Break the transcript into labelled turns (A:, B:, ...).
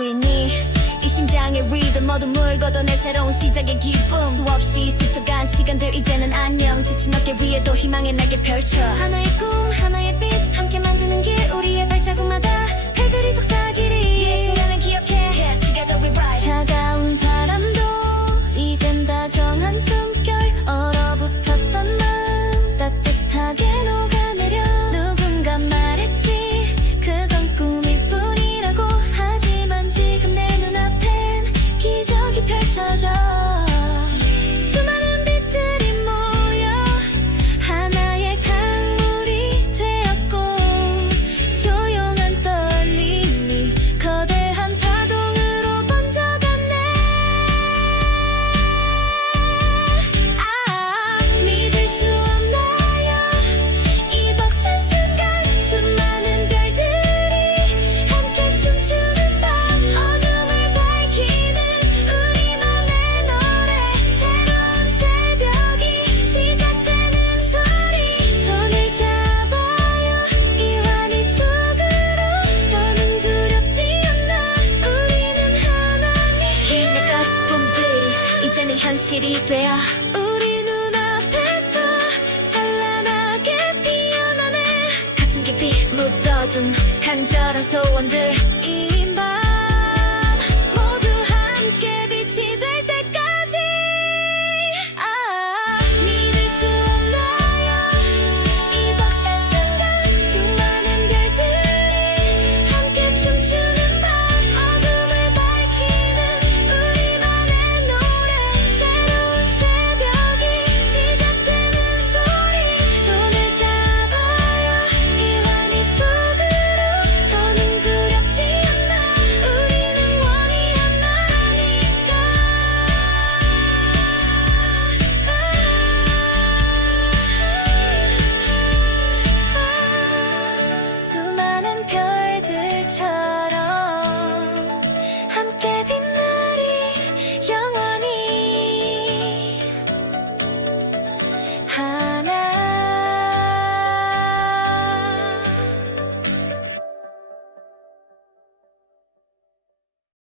A: 따위니? 이 심장의 리듬 모두 물고도 내 새로운 시작의 기쁨. 수없이 스쳐간 시간들 이제는 안녕. 지친 어깨 위에도 희망의 날개 펼쳐. 하나의 꿈 하나의 빛. 현실이 돼야 우리 눈앞에서 찬란하게 피어나네. 가슴 깊이 묻어둔 간절한 소원들.